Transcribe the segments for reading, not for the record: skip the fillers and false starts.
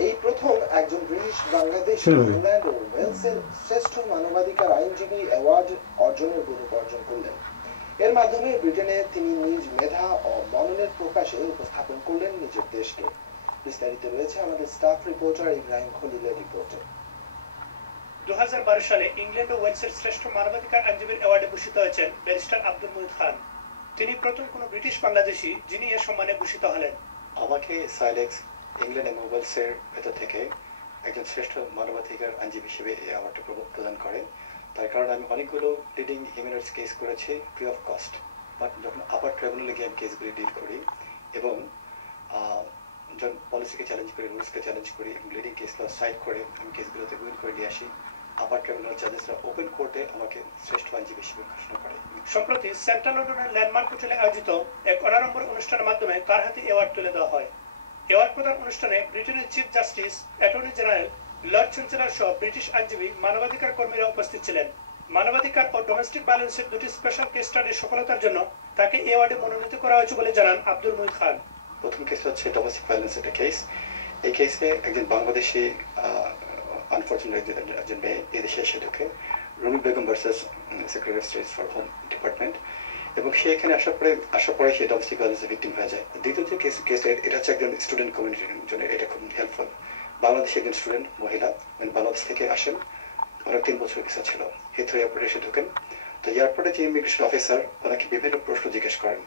এই প্রথম একজন ব্রিটিশ বাংলাদেশী ইংল্যান্ড ও ওয়েলসের শ্রেষ্ঠ মানবাধিকার আইনজীবী অ্যাওয়ার্ড অর্জনের গৌরব অর্জন করলেন। এর মাধ্যমে ব্রিটেনে তিনি নিজ মেধা ও মননের প্রকাশে উপস্থাপন করলেন নিজের দেশকে। বিস্তারিত রয়েছে আমাদের স্টাফ রিপোর্টার ইব্রাহিম খলিলের রিপোর্টে। 2012 সালে ইংল্যান্ড ও ওয়েলসের শ্রেষ্ঠ মানবাধিকার আইনজীবীর অ্যাওয়ার্ডে ভূষিত হয়েছেন ব্যারিস্টার আব্দুল মুহিত খান। তিনি প্রথম কোনো ব্রিটিশ বাংলাদেশী যিনি এ সম্মানে ভূষিত হলেন। আমাকে সাইলেক্স ইংল্যান্ড এবং ওয়েলসের ভেতর থেকে একজন শ্রেষ্ঠ মানবাধিকার আইনজীবী হিসেবে এই অ্যাওয়ার্ডটা প্রদান করে। তার কারণ আমি অনেকগুলো লিডিং হিউম্যান রাইটস কেস করেছি ফ্রি অফ কস্ট। বাট যখন আপার ট্রাইব্যুনালে গিয়ে আমি কেসগুলি ডিল করি এবং যখন পলিসিকে চ্যালেঞ্জ করি, রুলসকে চ্যালেঞ্জ করি এবং লিডিং কেস ল সাইড করে আমি কেসগুলোতে উইন করে নিয়ে আসি, আপার ট্রাইব্যুনাল জাজেসরা ওপেন কোর্টে আমাকে শ্রেষ্ঠ আইনজীবী হিসেবে ঘোষণা করে। সম্প্রতি সেন্ট্রাল লন্ডনের ল্যান্ডমার্ক হোটেলে আয়োজিত এক অনাড়ম্বর অনুষ্ঠানের মাধ্যমে তার হাতে অ্যাওয়ার্ড তুলে দেওয়া হয়। অ্যাওয়ার্ড প্রদান অনুষ্ঠানে ব্রিটেনের chief justice, attorney general, Lord chancellor সহ ব্রিটিশ আইনজীবী, মানবাধিকার কর্মীরা উপস্থিত ছিলেন। মানবাধিকার ও ডোমেস্টিক ভায়োলেন্সের দুটি স্পেশাল কেস স্টাডির সফলতার জন্য তাকে এই অ্যাওয়ার্ডে মনোনীত করা হয়েছে বলে জানান আব্দুল মুহিত খান। প্রথম কেসটা হচ্ছে ডোমেস্টিক ভায়োলেন্স একটা কেস। এই কেসে একজন বাংলাদেশি আনফর্চুনেট একজন মেয়ে এদেশে এসে ঢোকে, Rumi Begum versus secretary of state for home department, এবং সে এখানে আসার পরে সে ডোমেস্টিক ভায়োলেন্সের ভিকটিম হয়ে যায়। দ্বিতীয় যে কেসটা এটা হচ্ছে একজন স্টুডেন্ট কমিউনিটির জন্য এটা খুব হেল্পফুল। বাংলাদেশি একজন স্টুডেন্ট মহিলা বাংলাদেশ থেকে আসেন, ওনার 3 বছরের ভিসা ছিল, হিথ্রো এয়ারপোর্টে এসে ঢোকেন। তো এয়ারপোর্টে যে ইমিগ্রেশন অফিসার ওনাকে বিভিন্ন প্রশ্ন জিজ্ঞেস করেন,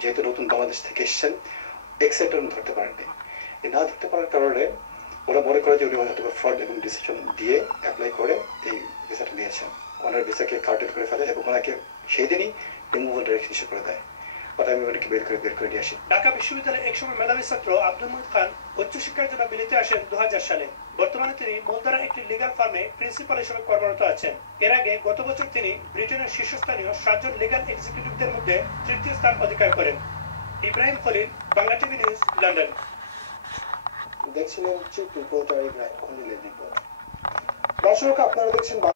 যেহেতু নতুন বাংলাদেশ থেকে এসেছেন এক্সেন্ট ধরতে পারেননি। এই না ধরতে পারার কারণে ওরা মনে করে যে উনি হয়তো ফ্রড এবং ডিসিশন দিয়ে অ্যাপ্লাই করে এই ভিসাটা নিয়েছেন। ওনার ভিসাকে কার্টেড করে ফেলে এবং ওনাকে সেই দিনই রিমুভাল ডাইরেক্ট ইস্যু করে দেয়। বাট আমি ওনাকে বের করে নিয়ে আসি। ঢাকা বিশ্ববিদ্যালয়ের একসময় মেধাবী ছাত্র আব্দুল মুহিত খান উচ্চশিক্ষার জন্য বিলেতে আসেন 2000 সালে। বর্তমানে তিনি মূলধারা একটি লিগাল ফার্মে প্রিন্সিপাল হিসেবে কর্মরত আছেন। এর আগে গত বছর তিনি ব্রিটেনের শীর্ষস্থানীয় 7 জন লিগাল এক্সিকিউটিভদের মধ্যে তৃতীয় স্থান অধিকার করেন। Ibrahim Khalil, Bangla TV news, London. দেখছিলেন চিফ রিপোর্টার ইব্রাহিম খলিলের রিপোর্ট। দর্শক, আপনারা দেখছেন